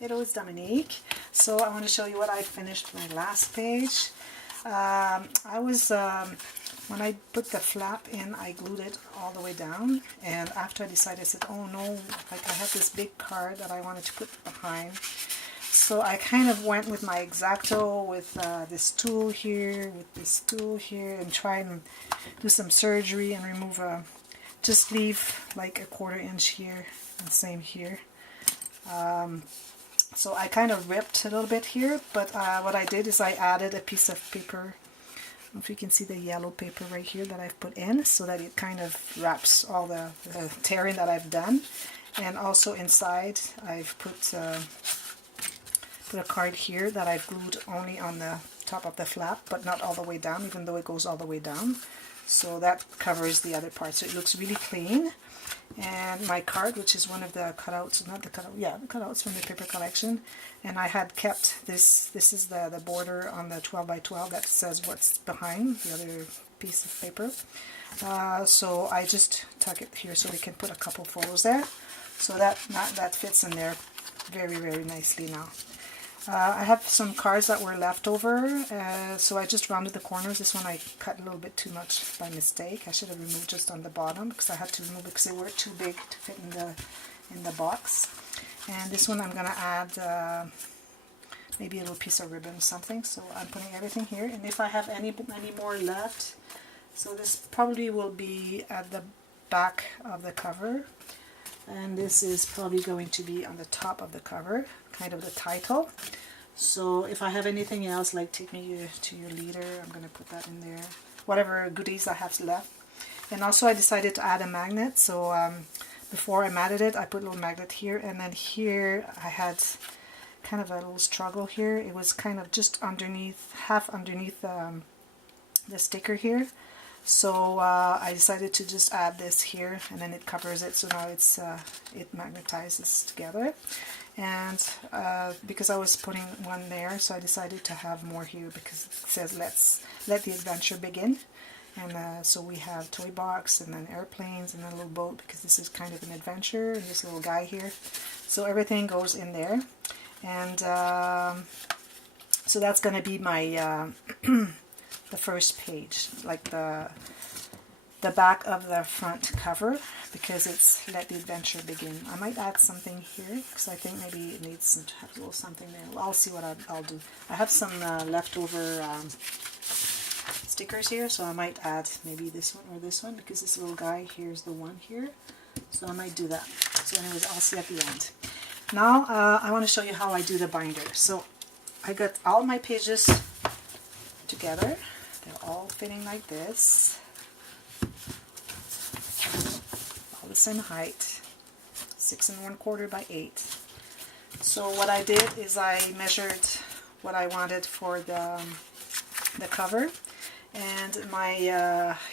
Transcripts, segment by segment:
Hello, it's Dominique. So I want to show you what I finished my last page. When I put the flap in, I glued it all the way down, and after I decided, I said, oh no, like I have this big card that I wanted to put behind. So I kind of went with my X-Acto with this tool here, with this tool here, and try and do some surgery and remove just leave like a 1/4 inch here, and same here. So I kind of ripped a little bit here, but what I did is I added a piece of paper. I don't know if you can see the yellow paper right here that I've put in, so that it kind of wraps all the tearing that I've done. And also inside I've put a card here that I've glued only on the top of the flap, but not all the way down, even though it goes all the way down. So that covers the other part, so it looks really clean. And my card, which is one of the cutouts, not the cutout, yeah, the cutouts from the paper collection, and I had kept this is the border on the 12 by 12 that says what's behind the other piece of paper. So I just tuck it here so we can put a couple photos there. So that fits in there very, very nicely now. I have some cards that were left over, so I just rounded the corners. This one I cut a little bit too much by mistake. I should have removed just on the bottom, because I had to remove it because they were too big to fit in the box. And this one I'm going to add maybe a little piece of ribbon or something. So I'm putting everything here, and if I have any more left, so this probably will be at the back of the cover. And this is probably going to be on the top of the cover, kind of the title. So if I have anything else, like Take Me to Your Leader, I'm going to put that in there. Whatever goodies I have left. And also I decided to add a magnet. So before I matted it, I put a little magnet here. And then here I had kind of a little struggle here. It was kind of just underneath, half underneath the sticker here. So I decided to just add this here, and then it covers it, so now it magnetizes together. And because I was putting one there, so I decided to have more here, because it says let the adventure begin. And so we have toy box, and then airplanes, and then a little boat, because this is kind of an adventure, and this little guy here. So everything goes in there. And so that's going to be my the first page, like the back of the front cover, because it's Let the Adventure Begin. I might add something here, because I think maybe it needs to have a little something there. I'll see what I'll do. I have some leftover stickers here, so I might add maybe this one or this one, because this little guy here's the one here. So I might do that. So anyways, I'll see at the end. Now I want to show you how I do the binder. So I got all my pages together. They're all fitting like this, all the same height, 6 1/4 by 8. So what I did is I measured what I wanted for the cover, and my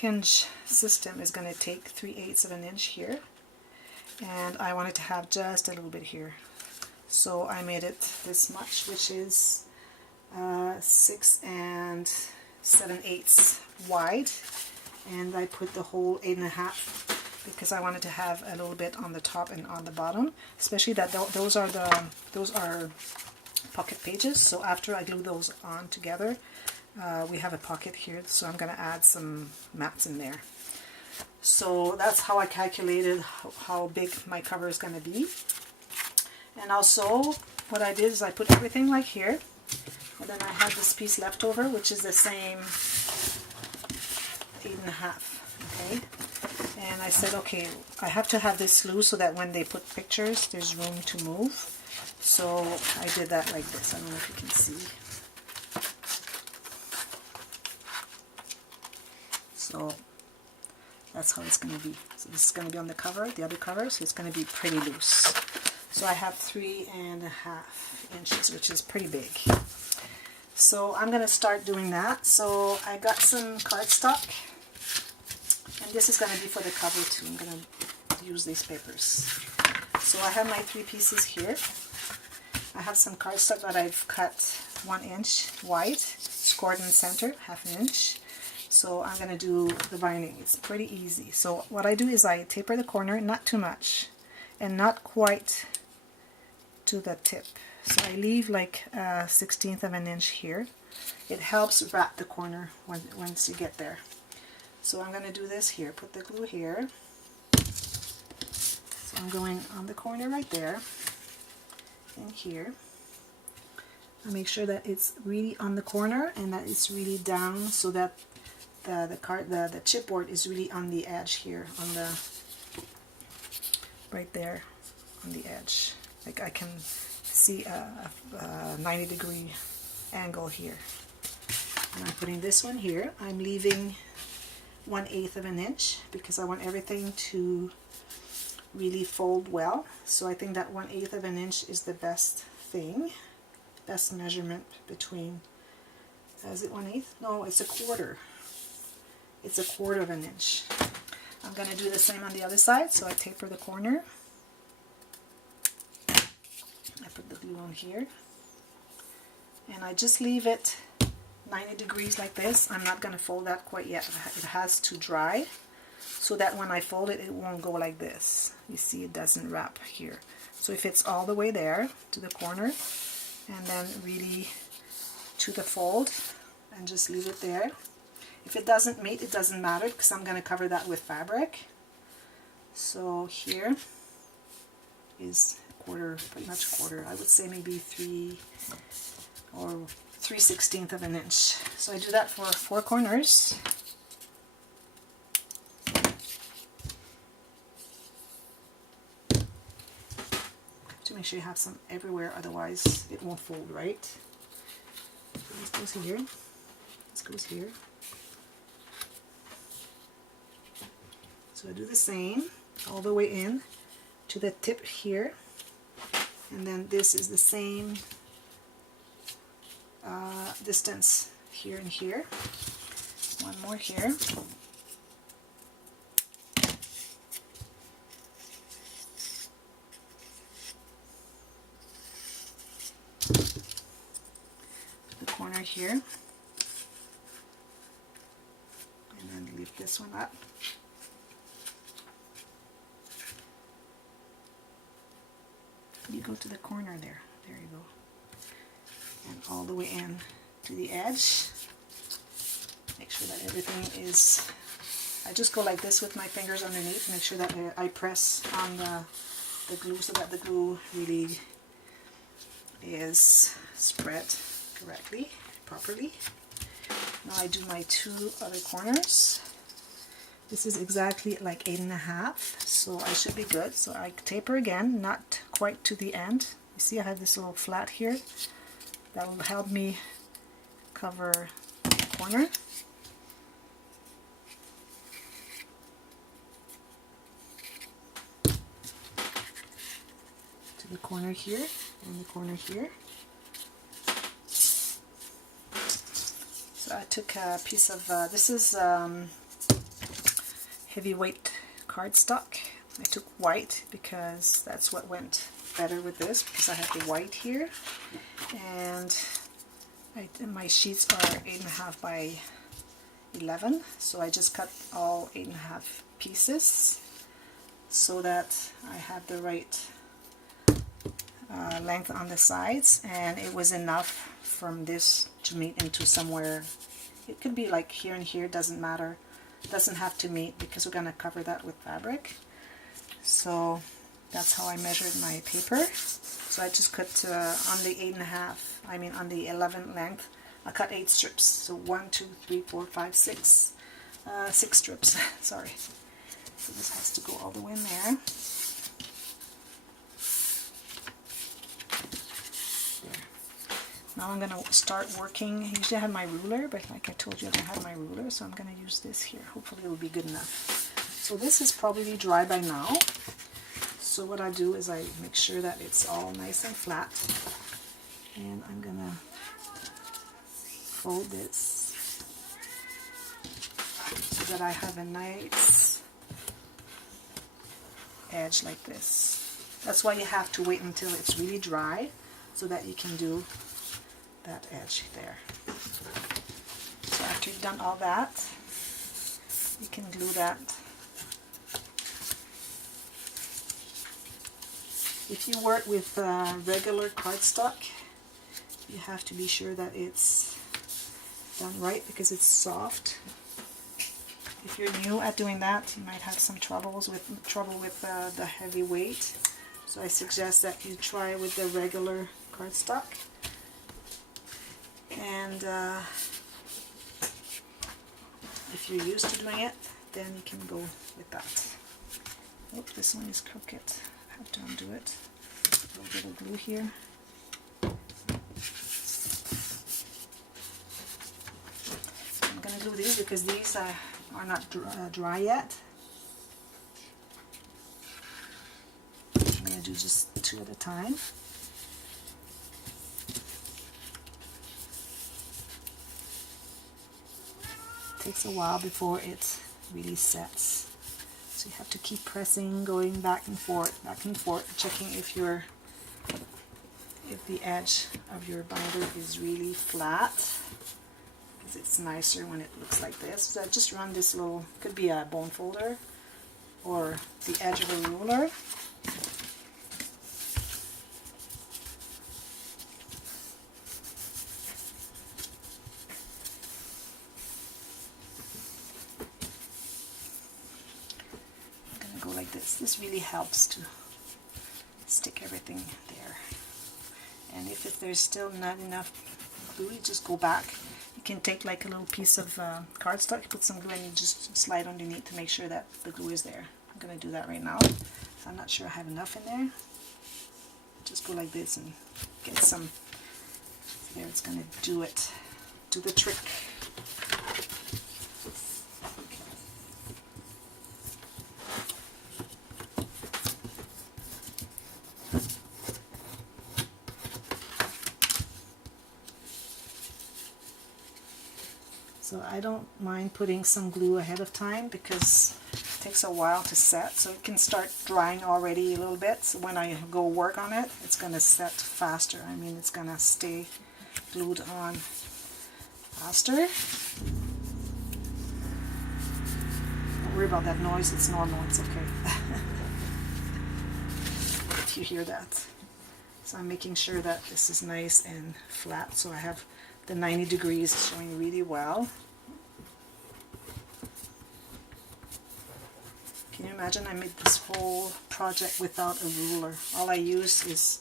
hinge system is going to take 3/8 of an inch here, and I wanted to have just a little bit here. So I made it this much, which is 6 7/8 wide, and I put the whole 8 1/2 because I wanted to have a little bit on the top and on the bottom, especially that those are pocket pages. So after I glue those on together, we have a pocket here, so I'm going to add some mats in there. So that's how I calculated how big my cover is going to be. And also what I did is I put everything like here. And then I had this piece left over, which is the same 8 1/2, okay? And I said, okay, I have to have this loose so that when they put pictures, there's room to move. So I did that like this. I don't know if you can see. So that's how it's going to be. So this is going to be on the cover, the other cover, so it's going to be pretty loose. So I have 3 1/2 inches, which is pretty big. So I'm going to start doing that. So I got some cardstock, and this is going to be for the cover too. I'm going to use these papers. So I have my 3 pieces here. I have some cardstock that I've cut 1 inch wide, scored in the center, 1/2 inch. So I'm going to do the binding. It's pretty easy. So what I do is I taper the corner, not too much, and not quite to the tip. So I leave like a 1/16 of an inch here. It helps wrap the corner once you get there. So I'm going to do this here. Put the glue here. So I'm going on the corner right there and here. I make sure that it's really on the corner and that it's really down so that the chipboard is really on the edge here, on the right there on the edge. Like I can see a 90-degree angle here. And I'm putting this one here. I'm leaving 1/8 of an inch because I want everything to really fold well. So I think that 1/8 of an inch is the best thing, best measurement between, is it 1/8? No, it's 1/4. It's 1/4 of an inch. I'm going to do the same on the other side, so I taper the corner. I put the glue on here. And I just leave it 90 degrees like this. I'm not going to fold that quite yet. It has to dry so that when I fold it, it won't go like this. You see, it doesn't wrap here. So it fits all the way there to the corner and then really to the fold and just leave it there. If it doesn't meet, it doesn't matter because I'm going to cover that with fabric. So here is 1/4, pretty much 1/4. I would say maybe 3 or 3/16 of an inch. So I do that for 4 corners. To make sure you have some everywhere, otherwise it won't fold right. So this goes here. This goes here. So I do the same all the way in to the tip here, and then this is the same distance here and here. One more here. The corner here, and then leave this one up. You go to the corner there. There you go. And all the way in to the edge. Make sure that everything is... I just go like this with my fingers underneath. Make sure that I press on the glue so that the glue really is spread correctly, properly. Now I do my 2 other corners. This is exactly like 8.5, so I should be good. So I taper again, not quite to the end. You see I have this little flat here. That will help me cover the corner. To the corner here and the corner here. So I took a piece of, this is heavyweight cardstock. I took white because that's what went better with this, because I have the white here, and my sheets are 8.5 by 11, so I just cut all 8.5 pieces so that I have the right length on the sides, and it was enough from this to meet into somewhere. It could be like here and here, doesn't matter. It doesn't have to meet because we're going to cover that with fabric. So that's how I measured my paper. So I just cut on the 8.5, I mean on the 11 length, I cut 8 strips. So 1, 2, 3, 4, 5, 6. 6 strips, sorry. So this has to go all the way in there. Now I'm going to start working. Usually I have my ruler, but like I told you, I don't have my ruler, so I'm going to use this here. Hopefully it will be good enough. So this is probably dry by now. So what I do is I make sure that it's all nice and flat. And I'm going to fold this so that I have a nice edge like this. That's why you have to wait until it's really dry so that you can do that edge there. So after you've done all that, you can glue that If you work with regular cardstock, you have to be sure that it's done right because it's soft. If you're new at doing that, you might have some trouble with the heavy weight. So I suggest that you try with the regular cardstock. And if you're used to doing it, then you can go with that. Oh, this one is crooked. I have to undo it. A little bit of glue here. I'm going to glue these because these are not dry yet. I'm going to do just 2 at a time. Takes a while before it really sets. So you have to keep pressing, going back and forth, checking if the edge of your binder is really flat. Because it's nicer when it looks like this. So I just run this little, could be a bone folder or the edge of a ruler. Like this really helps to stick everything there. And if there's still not enough glue, you just go back. You can take like a little piece of cardstock, you put some glue and you just slide underneath to make sure that the glue is there. I'm going to do that right now. So I'm not sure I have enough in there. Just go like this and get some. There, it's going to do the trick. So I don't mind putting some glue ahead of time because it takes a while to set, so it can start drying already a little bit. So when I go work on it, it's going to set faster. I mean, it's going to stay glued on faster. Don't worry about that noise, it's normal, it's okay. If you hear that. So I'm making sure that this is nice and flat, so I have the 90 degrees showing really well. Can you imagine I made this whole project without a ruler? All I use is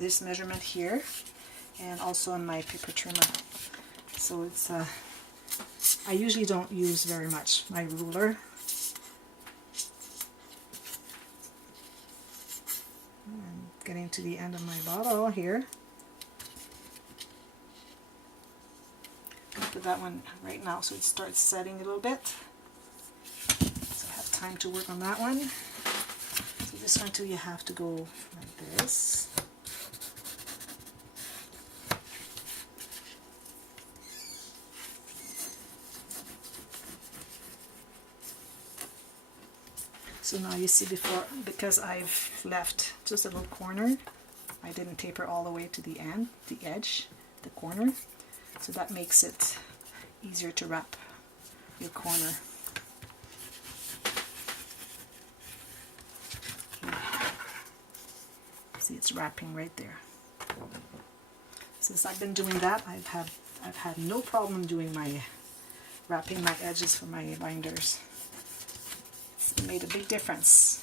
this measurement here and also on my paper trimmer. So it's I usually don't use very much my ruler. I'm getting to the end of my bottle here. Put that one right now so it starts setting a little bit. So I have time to work on that one. So this one too, you have to go like this. So now you see before, because I've left just a little corner, I didn't taper all the way to the end, the edge, the corner. So that makes it easier to wrap your corner. See, it's wrapping right there. Since I've been doing that, I've had no problem doing wrapping my edges for my binders. It's made a big difference.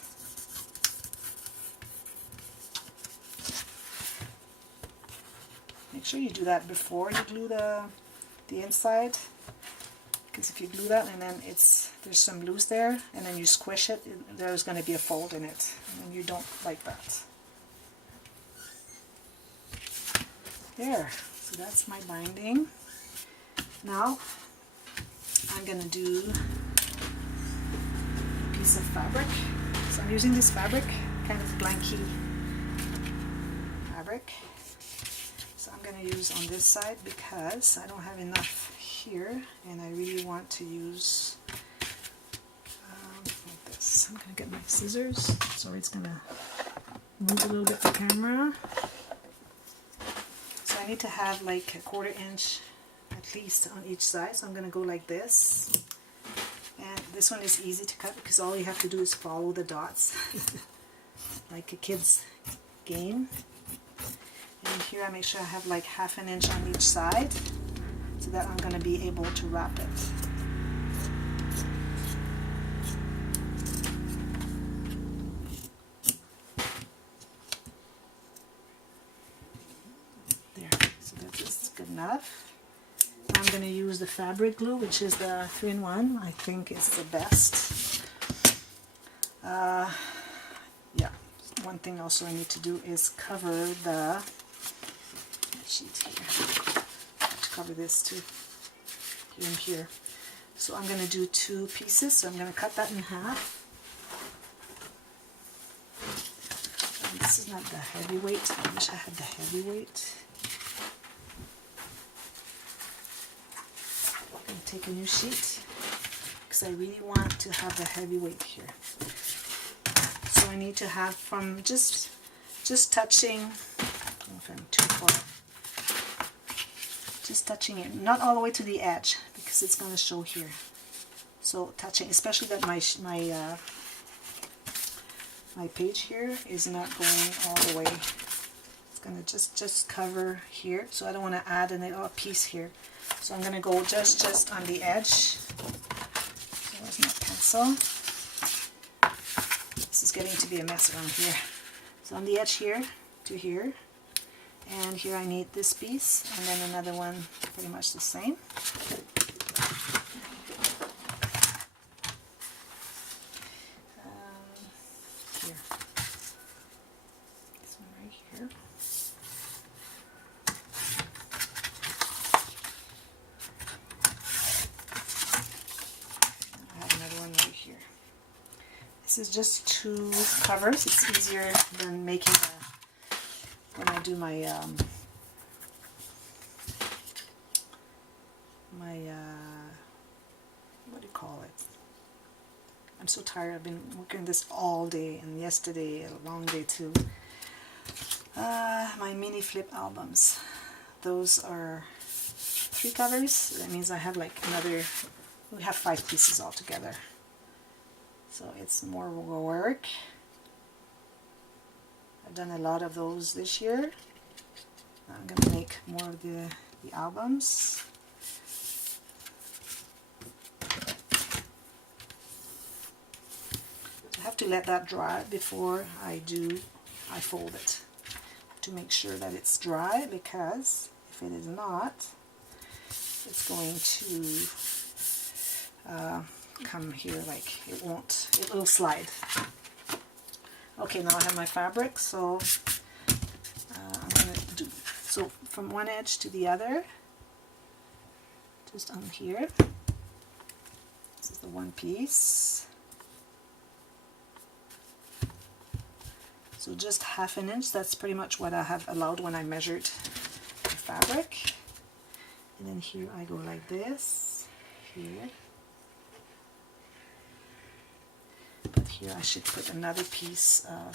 Make sure you do that before you glue the inside, because if you glue that and then there's some loose there and then you squish it, there's going to be a fold in it, and you don't like that. There, so that's my binding. Now I'm going to do a piece of fabric. So I'm using this fabric, kind of blanky fabric. So I'm going to use on this side because I don't have enough here and I really want to use like this. I'm going to get my scissors. Sorry, it's going to move a little bit the camera. So I need to have like a 1/4 inch at least on each side. So I'm going to go like this. And this one is easy to cut because all you have to do is follow the dots like a kid's game. And here I make sure I have like 1/2 inch on each side so that I'm going to be able to wrap it. There, so that's just good enough. I'm going to use the fabric glue, which is the 3-in-1. I think it's the best. Yeah, one thing also I need to do is cover the sheet here. I have to cover this too, here and here. So I'm going to do 2 pieces, so I'm going to cut that in half. And this is not the heavyweight. I wish I had the heavyweight. I'm going to take a new sheet because I really want to have the heavyweight here. So I need to have from just touching, I don't know if I'm too far, just touching it, not all the way to the edge because it's going to show here. So touching, especially that my page here is not going all the way. It's going to just cover here. So I don't want to add a piece here. So I'm going to go just on the edge. So there's my pencil. This is getting to be a mess around here. So on the edge here to here, and here I need this piece, and then another one pretty much the same. Here, this one right here. I have another one right here. This is just 2 covers. It's easier than making when I do my what do you call it? I'm so tired. I've been working this all day, and yesterday a long day too. My mini flip albums. Those are 3 covers. That means I have like another. We have 5 pieces altogether. So it's more work. I've done a lot of those this year. I'm going to make more of the albums. I have to let that dry before I fold it to make sure that it's dry, because if it is not, it's going to come here like it will slide. Okay, now I have my fabric, so I'm going to do so from one edge to the other, just on here. This is the one piece. So just 1/2 inch, that's pretty much what I have allowed when I measured the fabric. And then here I go like this, here. But here I should put another piece of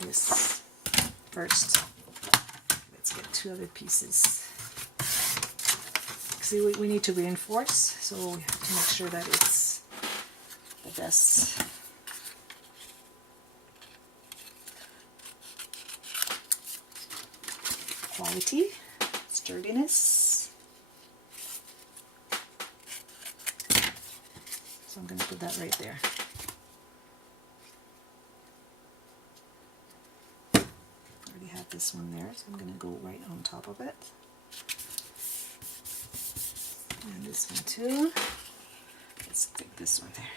this first. Let's get 2 other pieces. See, we need to reinforce, so we have to make sure that it's the best. Quality, sturdiness. So I'm going to put that right there. I already have this one there, so I'm going to go right on top of it. And this one too. Let's stick this one there.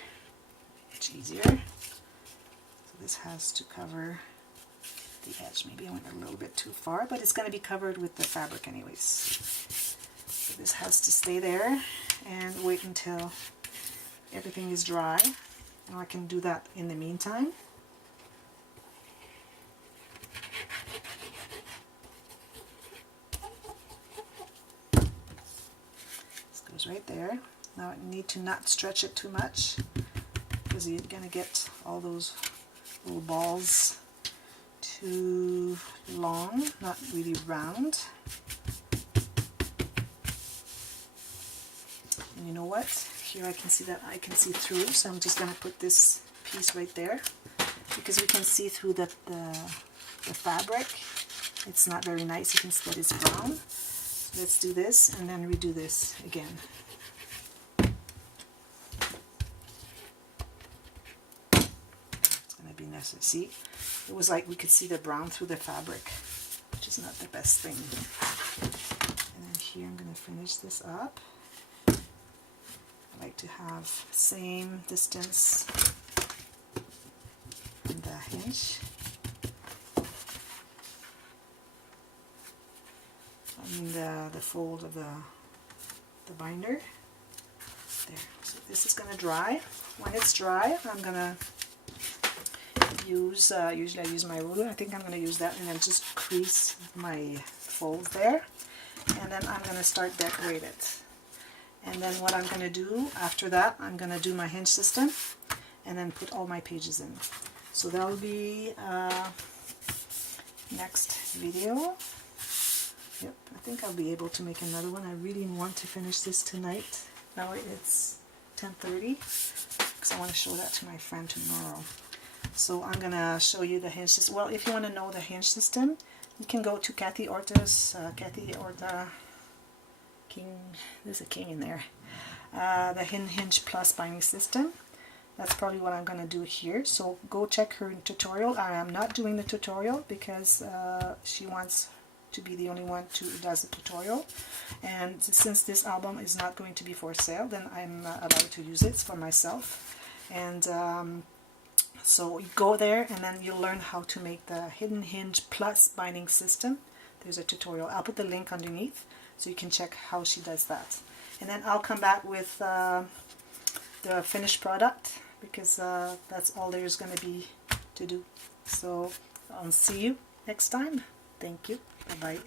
Much easier. So this has to cover the edge. Maybe I went a little bit too far, but it's going to be covered with the fabric anyways. So this has to stay there and wait until everything is dry. And I can do that in the meantime. This goes right there. Now I need to not stretch it too much, because you're going to get all those little balls too long, not really round. And you know what? Here I can see that I can see through, so I'm just going to put this piece right there, because we can see through the fabric. It's not very nice. You can see that it's brown. Let's do this and then redo this again. It's going to be necessary. See, it was like we could see the brown through the fabric, which is not the best thing. And then here I'm going to finish this up. I like to have same distance in the hinge. I mean the fold of the binder. There. So this is going to dry. When it's dry, I'm going to use, usually I use my ruler. I think I'm going to use that and then just crease my fold there. And then I'm going to start decorate it. And then what I'm going to do after that, I'm going to do my hinge system and then put all my pages in. So that will be next video. Yep, I think I'll be able to make another one. I really want to finish this tonight. Now it's 10:30 because I want to show that to my friend tomorrow. So I'm going to show you the hinge system. Well, if you want to know the hinge system, you can go to Kathy Orta's, Kathy Orta King, there's a king in there, the Hinge Plus binding system. That's probably what I'm going to do here. So go check her tutorial. I am not doing the tutorial because she wants to be the only one who does the tutorial. And since this album is not going to be for sale, then I'm allowed to use it for myself. And so you go there and then you'll learn how to make the Hidden Hinge Plus binding system. There's a tutorial. I'll put the link underneath so you can check how she does that. And then I'll come back with the finished product because that's all there's going to be to do. So I'll see you next time. Thank you. Bye-bye.